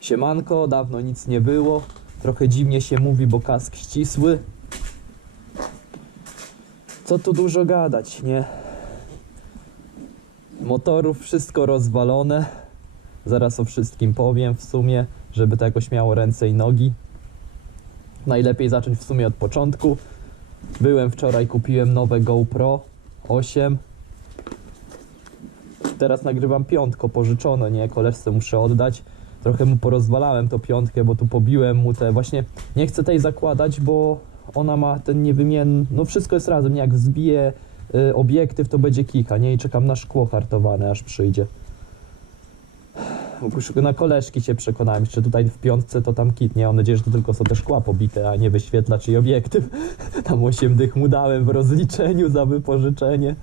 Siemanko, dawno nic nie było. Trochę dziwnie się mówi, bo kask ścisły. Co tu dużo gadać, nie? Motorów wszystko rozwalone. Zaraz o wszystkim powiem w sumie, żeby to jakoś miało ręce i nogi. Najlepiej zacząć w sumie od początku. Byłem wczoraj, kupiłem nowe GoPro 8. Teraz nagrywam piątko, pożyczono, nie? Koleżce muszę oddać. Trochę mu porozwalałem to piątkę, bo tu pobiłem mu te właśnie. Nie chcę tej zakładać, bo ona ma ten niewymienny. No wszystko jest razem? Jak wzbije y, obiektyw, to będzie kika, nie? I czekam na szkło hartowane, aż przyjdzie. Już Na koleżki się przekonałem, jeszcze tutaj w piątce to tam kit, nie? Mam nadzieję, że to tylko są te szkła pobite, a nie wyświetlacz i obiektyw. Tam 8 dych mu dałem w rozliczeniu za wypożyczenie.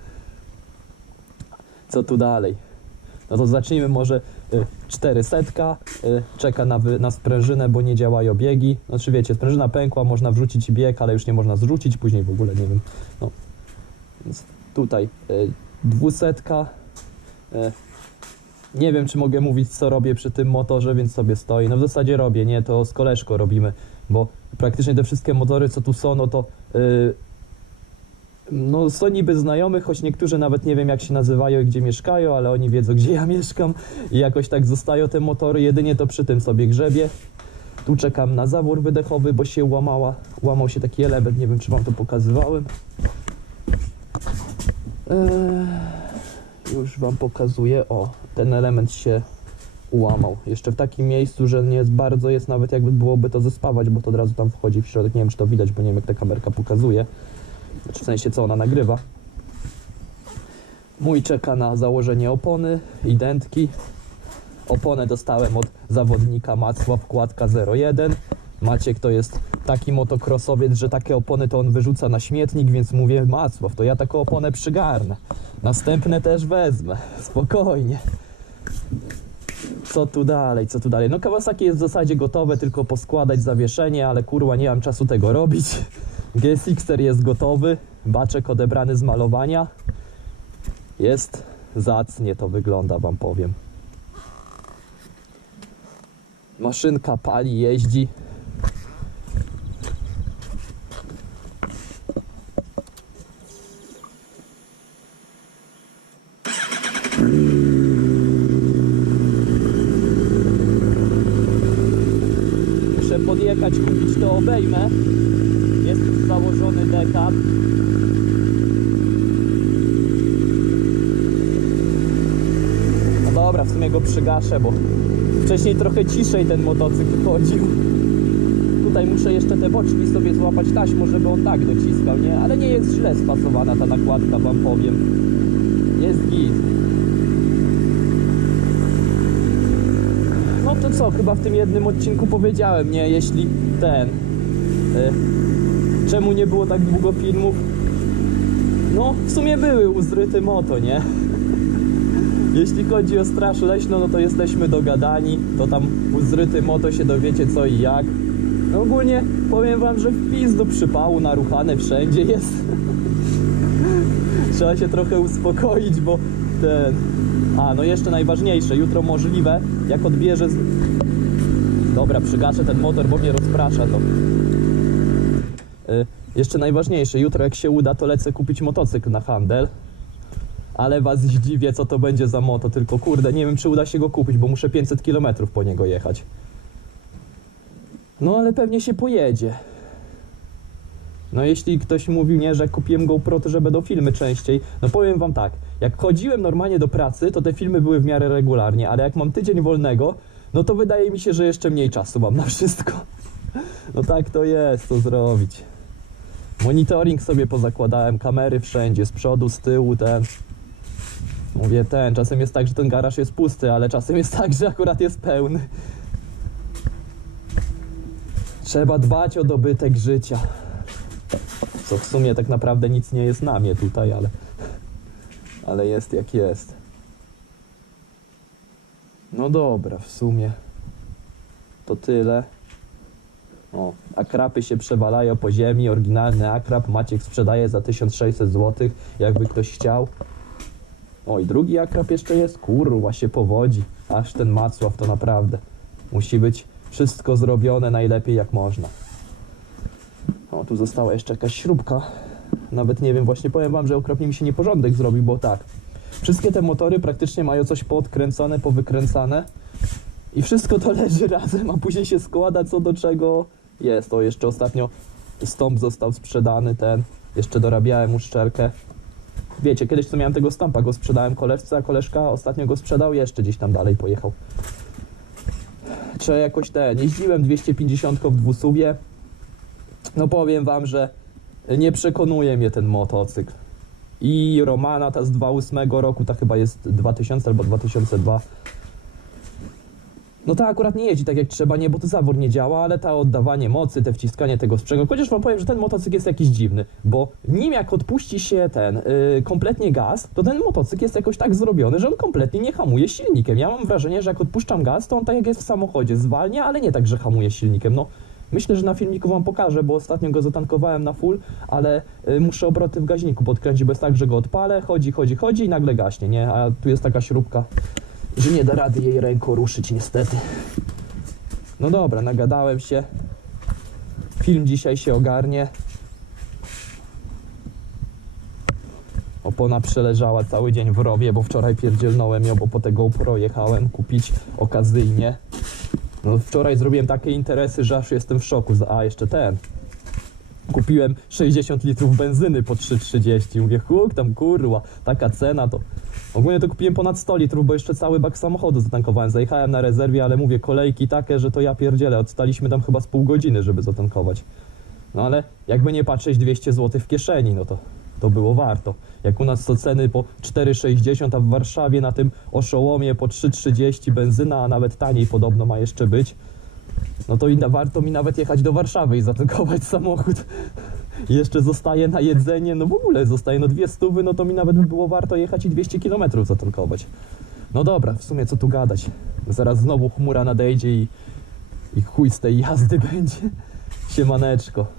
Co tu dalej? No to zacznijmy może 400. Y, czeka na, na sprężynę, bo nie działają biegi. Znaczy wiecie, sprężyna pękła, można wrzucić bieg, ale już nie można zrzucić, później w ogóle nie wiem. No. Więc tutaj y, 200. Y, nie wiem, czy mogę mówić, co robię przy tym motorze, więc sobie stoi. No w zasadzie robię, nie, to z koleżką robimy, bo praktycznie te wszystkie motory, co tu są, no to no są niby znajomych, choć niektórzy nawet nie wiem, jak się nazywają i gdzie mieszkają, ale oni wiedzą, gdzie ja mieszkam i jakoś tak zostają te motory, jedynie to przy tym sobie grzebie. Tu czekam na zawór wydechowy, bo się łamała, łamał się taki element, nie wiem, czy wam to pokazywałem. Eee, już wam pokazuję. O, ten element się ułamał. Jeszcze w takim miejscu, że nie jest bardzo, jest nawet jakby byłoby to zespawać, bo to od razu tam wchodzi w środek. Nie wiem, czy to widać, bo nie wiem, jak ta kamerka pokazuje. W sensie, co ona nagrywa. Mój czeka na założenie opony i dętki. Oponę dostałem od zawodnika Macła wkładka 01. Maciek to jest taki motocrossowiec, że takie opony to on wyrzuca na śmietnik, więc mówię Macław, to ja taką oponę przygarnę. Następne też wezmę. Spokojnie. Co tu dalej, co tu dalej? No Kawasaki jest w zasadzie gotowe, tylko poskładać zawieszenie, ale kurwa nie mam czasu tego robić. GSX-er jest gotowy, baczek odebrany z malowania. Jest zacnie to wygląda, wam powiem. Maszynka pali, jeździ. Muszę podjechać, kupić to obejmę. Założony dekat. No dobra, w sumie go przygaszę, bo wcześniej trochę ciszej ten motocykl chodził. Tutaj muszę jeszcze te boczki sobie złapać taśmą, żeby on tak dociskał, nie? Ale nie jest źle spasowana ta nakładka, wam powiem. Jest git. No to co, chyba w tym jednym odcinku powiedziałem, nie? Jeśli ten... Y, czemu nie było tak długo filmów? No, w sumie były uzryty moto, nie? Jeśli chodzi o straż leśną, no to jesteśmy dogadani. To tam uzryty moto się dowiecie co i jak. No ogólnie powiem wam, że wpis do przypału naruchany wszędzie jest. Trzeba się trochę uspokoić, bo ten... A, no jeszcze najważniejsze, jutro możliwe, jak odbierze. Dobra, przygaszę ten motor, bo mnie rozprasza to. Y, jeszcze najważniejsze, jutro jak się uda, to lecę kupić motocykl na handel. Ale was zdziwię, co to będzie za moto, tylko kurde, nie wiem, czy uda się go kupić, bo muszę 500 km po niego jechać. No ale pewnie się pojedzie. No jeśli ktoś mówił, nie, że kupiłem GoPro, to że będą filmy częściej, no powiem wam tak, jak chodziłem normalnie do pracy, to te filmy były w miarę regularnie, ale jak mam tydzień wolnego, no to wydaje mi się, że jeszcze mniej czasu mam na wszystko. No tak to jest, co zrobić. Monitoring sobie pozakładałem, kamery wszędzie, z przodu, z tyłu, ten. Mówię ten, czasem jest tak, że ten garaż jest pusty, ale czasem jest tak, że akurat jest pełny. Trzeba dbać o dobytek życia. Co w sumie tak naprawdę nic nie jest na mnie tutaj, ale, ale jest jak jest. No dobra, w sumie to tyle. O, akrapy się przewalają po ziemi, oryginalny akrap Maciek sprzedaje za 1600 zł, jakby ktoś chciał. O, i drugi akrap jeszcze jest, kurwa się powodzi, aż ten Macław to naprawdę. Musi być wszystko zrobione najlepiej jak można. O, tu została jeszcze jakaś śrubka. Nawet nie wiem, właśnie powiem wam, że okropnie mi się nieporządek zrobił, bo tak. Wszystkie te motory praktycznie mają coś podkręcane, powykręcane i wszystko to leży razem, a później się składa co do czego jest. O, jeszcze ostatnio stąp został sprzedany, ten. Jeszcze dorabiałem uszczelkę. Wiecie, kiedyś co miałem tego stampa, go sprzedałem koleżce, a koleżka ostatnio go sprzedał, jeszcze gdzieś tam dalej pojechał. Trzeba jakoś ten, jeździłem 250 w dwusuwie. No powiem wam, że nie przekonuje mnie ten motocykl. I Romana ta z 2008 roku, ta chyba jest 2000 albo 2002. No ta akurat nie jeździ tak jak trzeba, nie, bo to zawór nie działa, ale ta oddawanie mocy, te wciskanie tego sprzęgła. Chociaż wam powiem, że ten motocykl jest jakiś dziwny, bo nim jak odpuści się ten yy, kompletnie gaz, to ten motocykl jest jakoś tak zrobiony, że on kompletnie nie hamuje silnikiem. Ja mam wrażenie, że jak odpuszczam gaz, to on tak jak jest w samochodzie, zwalnia, ale nie tak, że hamuje silnikiem. No, myślę, że na filmiku wam pokażę, bo ostatnio go zatankowałem na full, ale y, muszę obroty w gaźniku podkręcić, bo jest tak, że go odpalę, chodzi, chodzi, chodzi i nagle gaśnie, nie? A tu jest taka śrubka, że nie da rady jej ręką ruszyć niestety. No dobra, nagadałem się. Film dzisiaj się ogarnie. Opona przeleżała cały dzień w rowie, bo wczoraj pierdzielnąłem ją, bo po tego GoPro jechałem kupić okazyjnie. No wczoraj zrobiłem takie interesy, że aż jestem w szoku. A jeszcze ten. Kupiłem 60 litrów benzyny po 3,30. Mówię, huk, tam kurwa, taka cena to. Ogólnie to kupiłem ponad 100 litrów, bo jeszcze cały bak samochodu zatankowałem. Zajechałem na rezerwie, ale mówię, kolejki takie, że to ja pierdzielę. Odstaliśmy tam chyba z pół godziny, żeby zatankować. No ale jakby nie patrzeć 200 zł w kieszeni, no to, to było warto. Jak u nas to ceny po 4,60, a w Warszawie na tym oszołomie po 3,30 benzyna, a nawet taniej podobno ma jeszcze być. No to i na, warto mi nawet jechać do Warszawy i zatankować samochód. Jeszcze zostaje na jedzenie, no w ogóle zostaje no dwie stówy, no to mi nawet by było warto jechać i 200 km zatankować. No dobra, w sumie co tu gadać. Zaraz znowu chmura nadejdzie i, i chuj z tej jazdy będzie. Siemaneczko.